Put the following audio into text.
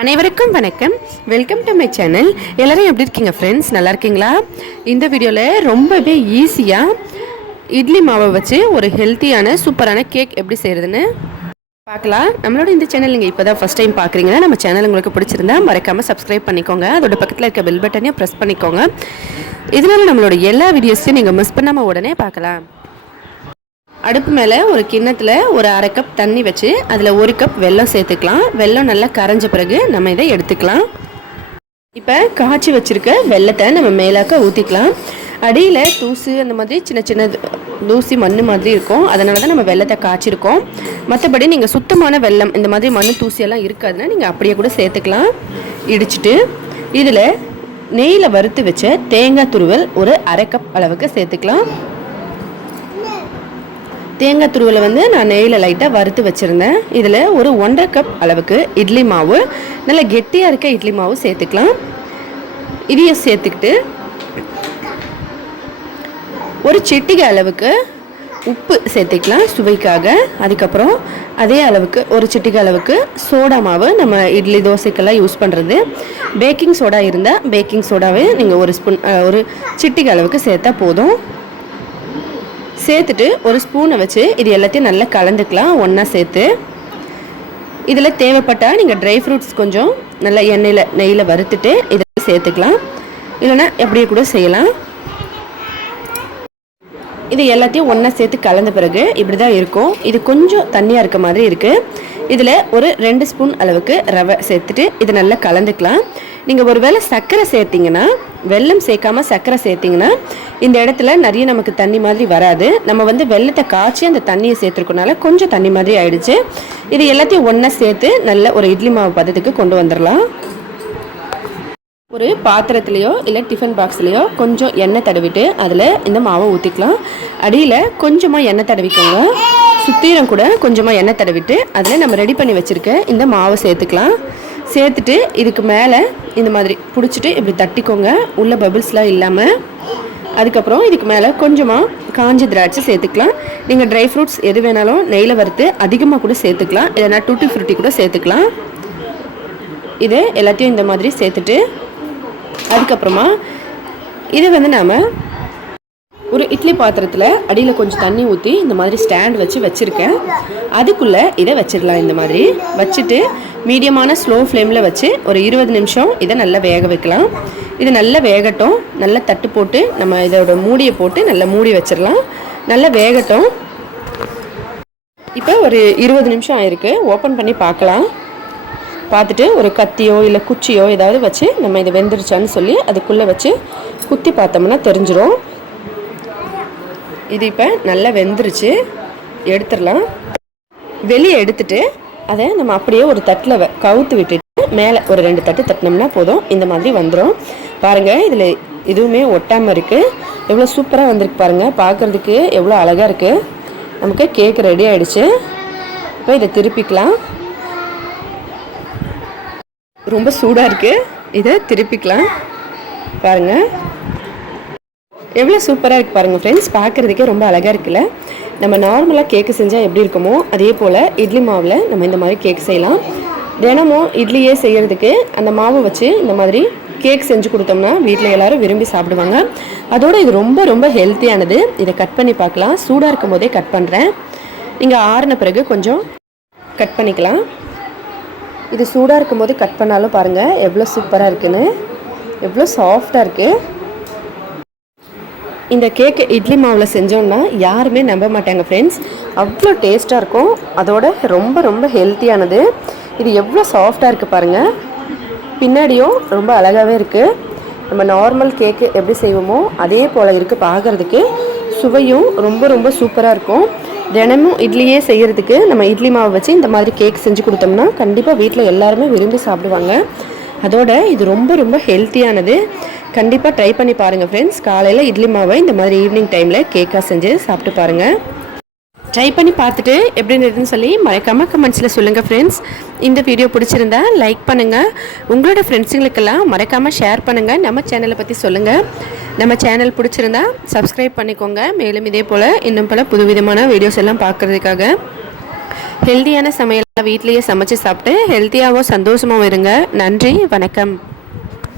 அனைவருக்கும் வணக்கம். Welcome to my channel. எல்லோரும் எப்படி இருக்கீங்க ஃப்ரெண்ட்ஸ்? நல்லா இருக்கீங்களா? இந்த வீடியோவில் ரொம்பவே ஈஸியாக இட்லி மாவை வச்சு ஒரு ஹெல்த்தியான சூப்பரான கேக் எப்படி செய்கிறதுன்னு பார்க்கலாம். நம்மளோட இந்த சேனல் நீங்கள் இப்போ தான் ஃபஸ்ட் டைம் பார்க்குறீங்கன்னா நம்ம சேனல் உங்களுக்கு பிடிச்சிருந்தா மறக்காமல் சப்ஸ்கிரைப் பண்ணிக்கோங்க. அதோட பக்கத்தில் இருக்க பெல் பட்டனையும் ப்ரெஸ் பண்ணிக்கோங்க. இதனால் நம்மளோட எல்லா வீடியோஸையும் நீங்கள் மிஸ் பண்ணாமல் உடனே பார்க்கலாம். அடுப்பு மேலே ஒரு கிண்ணத்தில் ஒரு அரை கப் தண்ணி வச்சு அதில் ஒரு கப் வெல்லம் சேர்த்துக்கலாம். வெல்லம் நல்லா கரைஞ்ச பிறகு நம்ம இதை எடுத்துக்கலாம். இப்போ காய்ச்சி வச்சுருக்க வெல்லத்தை நம்ம மேலாக்க ஊற்றிக்கலாம். அடியில் தூசு அந்த மாதிரி சின்ன சின்ன தூசி மண் மாதிரி இருக்கும். அதனால தான் நம்ம வெல்லத்தை காய்ச்சிருக்கோம். மற்றபடி நீங்கள் சுத்தமான வெல்லம் இந்த மாதிரி மண் தூசியெல்லாம் இருக்காதுன்னா நீங்கள் அப்படியே கூட சேர்த்துக்கலாம். இடிச்சிட்டு இதில் நெய்யில் வறுத்து வச்ச தேங்காய் துருவல் ஒரு அரை கப் அளவுக்கு சேர்த்துக்கலாம். தேங்காய் துருவலை நான் நெய்யில் லைட்டாக வறுத்து வச்சுருந்தேன். இதில் ஒரு 1.5 கப் அளவுக்கு இட்லி மாவு, நல்லா கெட்டியாக இருக்க இட்லி மாவு சேர்த்துக்கலாம். இதையும் சேர்த்துக்கிட்டு ஒரு சிட்டிகை அளவுக்கு உப்பு சேர்த்துக்கலாம் சுவைக்காக. அதுக்கப்புறம் அதே அளவுக்கு ஒரு சிட்டிகை அளவுக்கு சோடா மாவு, நம்ம இட்லி தோசைக்கெல்லாம் யூஸ் பண்ணுறது. பேக்கிங் சோடா இருந்தால் பேக்கிங் சோடாவே நீங்கள் ஒரு ஸ்பூன் ஒரு சிட்டிகை அளவுக்கு சேர்த்தா போதும். சேர்த்துட்டு ஒரு ஸ்பூனை வச்சு இது எல்லாத்தையும் நல்லா கலந்துக்கலாம் ஒன்றா சேர்த்து. இதில் தேவைப்பட்டால் நீங்கள் ட்ரை ஃப்ரூட்ஸ் கொஞ்சம் நல்லா நெய்யில் வறுத்துட்டு இதை சேர்த்துக்கலாம். இல்லைனா எப்படியே கூட செய்யலாம். இது எல்லாத்தையும் ஒன்றா சேர்த்து கலந்த பிறகு இப்படி தான் இருக்கும். இது கொஞ்சம் தண்ணியாக இருக்க மாதிரி இருக்குது. இதில் ஒரு 2 ஸ்பூன் அளவுக்கு ரவை சேர்த்துட்டு இதை நல்லா கலந்துக்கலாம். நீங்கள் ஒரு வேளை சர்க்கரை சேர்த்திங்கன்னா, வெல்லம் சேர்க்காமல் சர்க்கரை சேர்த்திங்கன்னா இந்த இடத்துல நிறைய நமக்கு தண்ணி மாதிரி வராது. நம்ம வெல்லத்தை காய்ச்சி அந்த தண்ணியை சேர்த்துருக்கனால கொஞ்சம் தண்ணி மாதிரி ஆயிடுச்சு. இது எல்லாத்தையும் ஒன்றா சேர்த்து நல்ல ஒரு இட்லி மாவு பதத்துக்கு கொண்டு வந்துடலாம். ஒரு பாத்திரத்துலேயோ இல்லை டிஃபன் பாக்ஸ்லேயோ கொஞ்சம் எண்ணெய் தடவிட்டு அதில் இந்த மாவை ஊற்றிக்கலாம். அடியில் கொஞ்சமாக எண்ணெய் தடவிக்கோங்க. சுத்தீரம் கூட கொஞ்சமாக எண்ணெய் தடவிட்டு அதில் நம்ம ரெடி பண்ணி வச்சுருக்க இந்த மாவை சேர்த்துக்கலாம். சேர்த்துட்டு இதுக்கு மேலே இந்த மாதிரி பிடிச்சிட்டு இப்படி தட்டிக்கோங்க, உள்ள பபிள்ஸ்லாம் இல்லாமல். அதுக்கப்புறம் இதுக்கு மேலே கொஞ்சமாக காஞ்சி திராட்சை சேர்த்துக்கலாம். நீங்கள் ட்ரை ஃப்ரூட்ஸ் எது வேணாலும் நெய்யில் வறுத்து அதிகமாக கூட சேர்த்துக்கலாம். இல்லைனா டூட்டி ஃப்ரூட்டி கூட சேர்த்துக்கலாம். இது எல்லாத்தையும் இந்த மாதிரி சேர்த்துட்டு அதுக்கப்புறமா இது நாம் ஒரு இட்லி பாத்திரத்தில் அடியில் கொஞ்சம் தண்ணி ஊற்றி இந்த மாதிரி ஸ்டாண்ட் வச்சுருக்கேன். அதுக்குள்ளே இதை வச்சிடலாம். இந்த மாதிரி வச்சுட்டு மீடியமான ஸ்லோ ஃப்ளேமில் வச்சு ஒரு 20 நிமிஷம் இதை நல்லா வேக வைக்கலாம். இது நல்லா வேகட்டும். நல்லா தட்டு போட்டு நம்ம இதோட மூடியை போட்டு நல்லா மூடி வச்சிடலாம். நல்லா வேகட்டும். இப்போ ஒரு 20 நிமிஷம் ஆயிருக்கு. ஓப்பன் பண்ணி பார்க்கலாம். பார்த்துட்டு ஒரு கத்தியோ இல்லை குச்சியோ ஏதாவது வச்சு நம்ம இதை வெந்துருச்சான்னு சொல்லி அதுக்குள்ளே வச்சு குத்தி பார்த்தோம்னா தெரிஞ்சிடும். இது இப்போ நல்லா வெந்துருச்சு. எடுத்துடலாம். வெளியே எடுத்துட்டு அதை நம்ம அப்படியே ஒரு தட்டில் கவுத்து விட்டுட்டு மேலே ஒரு 2 தட்டு தட்டினோம்னா போதும். இந்த மாதிரி வந்துடும். பாருங்கள், இதில் எதுவுமே ஒட்டாமல் இருக்குது. எவ்வளோ சூப்பராக வந்திருக்கு பாருங்கள். பார்க்குறதுக்கு எவ்வளோ அழகாக இருக்குது. நமக்கு கேக் ரெடி ஆகிடுச்சு. இப்போ இதை திருப்பிக்கலாம். ரொம்ப சூடாக இருக்குது. இதை திருப்பிக்கலாம். பாருங்கள் எவ்வளோ சூப்பராக இருக்குது பாருங்கள் ஃப்ரெண்ட்ஸ். பார்க்குறதுக்கே ரொம்ப அழகாக இருக்குல்ல. நம்ம நார்மலாக கேக்கு செஞ்சால் எப்படி இருக்குமோ அதே போல் இட்லி மாவில் நம்ம இந்த மாதிரி கேக் செய்யலாம். தினமும் இட்லியே செய்கிறதுக்கு அந்த மாவு வச்சு இந்த மாதிரி கேக் செஞ்சு கொடுத்தோம்னா வீட்டில் எல்லோரும் விரும்பி சாப்பிடுவாங்க. அதோடு இது ரொம்ப ரொம்ப ஹெல்த்தியானது. இதை கட் பண்ணி பார்க்கலாம். சூடாக இருக்கும் போதே கட் பண்ணுறேன். நீங்கள் ஆறின பிறகு கொஞ்சம் கட் பண்ணிக்கலாம். இது சூடாக இருக்கும் போது கட் பண்ணாலும் பாருங்கள் எவ்வளோ சூப்பராக இருக்குன்னு, எவ்வளோ சாஃப்டாக இருக்குது. இந்த கேக்கு இட்லி மாவில் செஞ்சோன்னா யாருமே நம்ப மாட்டாங்க ஃப்ரெண்ட்ஸ். அவ்வளோ டேஸ்ட்டாக இருக்கும். அதோட ரொம்ப ரொம்ப ஹெல்த்தியானது. இது எவ்வளோ சாஃப்டாக இருக்குது பாருங்கள். பின்னாடியும் ரொம்ப அழகாகவே இருக்குது. நம்ம நார்மல் கேக்கு எப்படி செய்வோமோ அதே போல் இருக்குது. பார்க்குறதுக்கு சுவையும் ரொம்ப ரொம்ப சூப்பராக இருக்கும். தினமும் இட்லியே செய்கிறதுக்கு நம்ம இட்லி மாவு வச்சு இந்த மாதிரி கேக் செஞ்சு கொடுத்தோம்னா கண்டிப்பாக வீட்டில் எல்லாருமே விரும்பி சாப்பிடுவாங்க. அதோட இது ரொம்ப ரொம்ப ஹெல்த்தியானது. கண்டிப்பாக ட்ரை பண்ணி பாருங்கள் ஃப்ரெண்ட்ஸ். காலையில் இட்லி மாவை இந்த மாதிரி ஈவினிங் டைமில் கேக்காக செஞ்சு சாப்பிட்டு பாருங்கள். ட்ரை பண்ணி பார்த்துட்டு எப்படி இருந்ததுன்னு சொல்லி மறக்காமல் கமெண்ட்ஸில் சொல்லுங்கள் ஃப்ரெண்ட்ஸ். இந்த வீடியோ பிடிச்சிருந்தா லைக் பண்ணுங்கள். உங்களோட ஃப்ரெண்ட்ஸுங்களுக்கெல்லாம் மறக்காமல் ஷேர் பண்ணுங்கள். நம்ம சேனலை பற்றி சொல்லுங்கள். நம்ம சேனல் பிடிச்சிருந்தா சப்ஸ்கிரைப் பண்ணிக்கோங்க. மேலும் இதே போல் இன்னும் பல புதுவிதமான வீடியோஸ் எல்லாம் பார்க்குறதுக்காக ஹெல்த்தியான சமையல் வீட்லேயே சமைச்சு சாப்பிட்டு ஹெல்த்தியாகவும் சந்தோஷமாகவும் இருங்க. நன்றி, வணக்கம்.